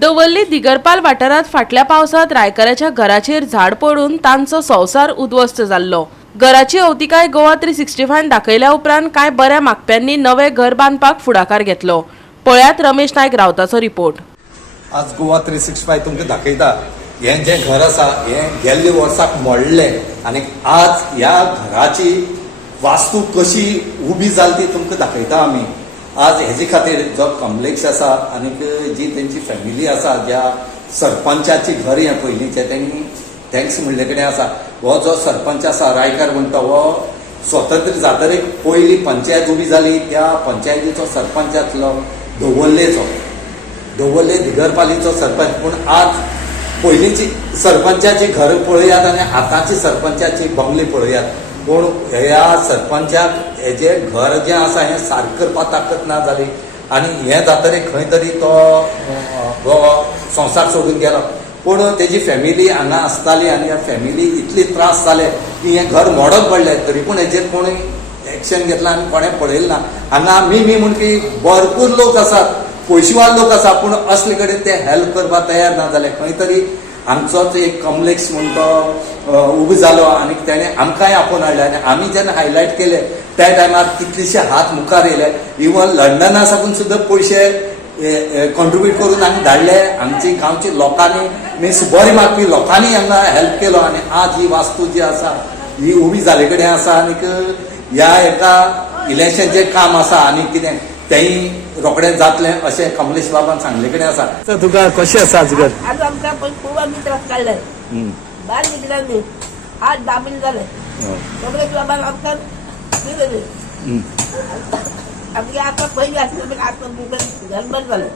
दवर्ली दिगरपाल वाठारात फाटल्या पावसात रायकराच्या घराचेर झाड पडून तांचो संसार उद्ध्वस्त जाल्लो। घराची अवतिकाय गोवा 365 दाखयल्या उपरांत कांय बऱ्या मागप्यांनी नवे घर बांदपाक फुडाकार घेतलो। पळयात रमेश नायक रावताचो रिपोर्ट। आज गोवा 365 तुमकां दाखयता हे जे घर आसा हे गेल्ले वर्साक मोडले आनी आज ह्या घराची वास्तू कशी उबी जाली ती तुमकां दाखयता आमी। आज हेजे खातीर जो कॉम्प्लेक्स आसा आनी जी तेंची फॅमिली आसा ज्या सरपंचाची घर हें पयलींचें तेंनी थँक्स म्हणले कडेन आसा। हो जो सरपंच आसा रायकर म्हणटा हो स्वतंत्र जातरीक पयली पंचायत उबी जाली त्या पंचायतीचो सरपंच आसलो दवर्ले दिगरपालीचो सरपंच। पूण आज पयलींची सरपंचाची घर पळयात आनी आतांची सरपंचाची बंगले पळयात। पूण ह्या सरपंचाक हेजे घर जें आसा हें सारकें करपाक ताकत ना जाली आनी हें जातरीक खंय तरी तो संवसार सोडून गेलो। पूण तेजी फॅमिली हांगा आसताली आनी ह्या फॅमिली इतली त्रास जाले की हें घर मोडत पडलें। तरी पूण हेजेर कोणूय एक्शन घेतला आनी कोणें पळयलें ना। हांगा मी म्हण की भरपूर लोक आसात, पयशेवाल लोक आसा, पूण असले कडेन ते हेल्प करपाक तयार ना जाले। खंय तरी आमचोच एक कॉम्प्लेक्स म्हूण तो उबो जालो आनी तेणें आमकांय आपोवन हाडले आनी आमी जेन्ना हायलायट केले त्या टायमार कितलेशे हात मुखार येयले। इवन लंडना साकून सुद्दां पयशे कॉन्ट्रिब्यूट करून आमी धाडले। आमची गांवची लोकांनी मीन्स बरे मागपी लोकांनी हांगा हेल्प केलो आनी आज ही वास्तू जी आसा ही उबी जाले कडेन आसा। आनीक ह्या एका इलेक्शनचें काम आसा आनी कितें तेंय रोखडें जातलें अशें कमलेश बाबान सांगले कडेन आसा। तर तुका कशें आसा आज घर? आज आमकां खूब आमी त्रास काडले, भायर निघले आमी 8-10 मिनट जाले। कमलेश बाबान आमकां दिलें आमगे आतां पयलीं आसलें आतां घर बंद जालें।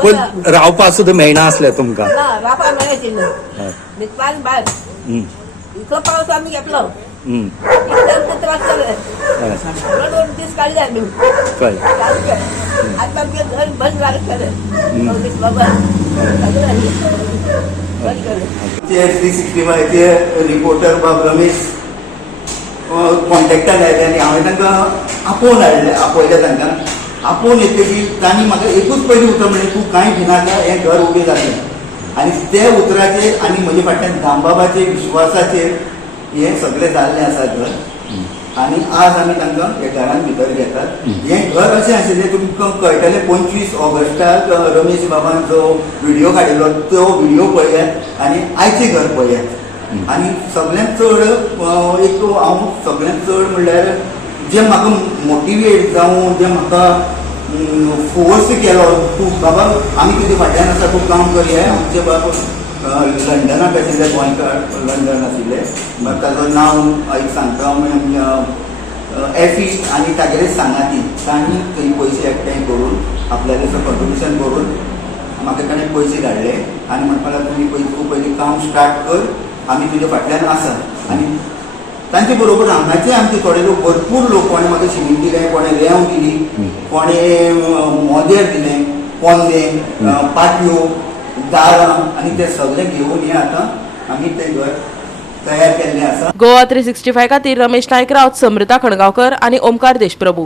पूण रावपाक सुद्दां मेळना आसलें तुमकां? ना रावपाक मेळनाशिल्लें, न्हिदपाक भायर। इतलो पावस आमी घेतलो, इतले त्रास जाले, 2 दीस काडले आमी। आतां आमगे घर बंद जालें कमलेश बाबान बंद केलें। 365 चे रिपोर्टर बाब रमेश कॉन्टेक्टाक आयले आनी हांवें तांकां आपोवन हाडलें। आपयलें तांकां आपोवन येतकीर तांणी म्हाका एकूच पयलीं उतर म्हणलें तूं कांय भिनाका, हें घर उबें जालें। आनी ते उतराचेर आनी म्हजे फाटल्यान दामबाबाचे विश्वासाचेर हें सगळें जाल्लें आसा घर। आनी आज आमी तांकां हे घरान भितर घेतात। हें घर अशें आशिल्लें तुमकां कळटलें 25 ऑगस्टाक रमेश बाबान जो व्हिडिओ काडिल्लो तो व्हिडिओ पळयात आनी आयचें घर पळयात। आनी सगळ्यांत चड हांव सगळ्यांत चड म्हणल्यार जे म्हाका मोटिवेट जावं जे म्हाका फोर्स केलो तूं बाबा आमी तुजे फाटल्यान आसा, तूं काम कर। हें आमचे बाबा लंडनाक आशिल्ले, गोंयकार लंडन आशिल्ले। मागीर ताजो नांव एक सांगता एफी आनी तागेले सांगाती तांणी थंय पयशे एकठांय करून आपल्यालें कॉन्ट्रिब्युशन करून म्हाका ताणें पयशे धाडले आनी म्हणपाक लागलो तूं पयलीं काम स्टार्ट कर, आमी तुजे फाटल्यान आसा। आनी तांचे बरोबर हांगाचे आमचे थोडे लोक भरपूर लोक, कोणें म्हाका शिमीट दिलें, कोणें रेंव दिली, कोणें मोदेर दिलें, पोन्ने, पाटयो, दारां आनी ते सगळे घेवन हे आतां आमी तें घर तयार केल्लें आसा। गोवा 365 खातीर रमेश नायक रावत, समृता खणगांवकर आनी ओमकार देशप्रभू।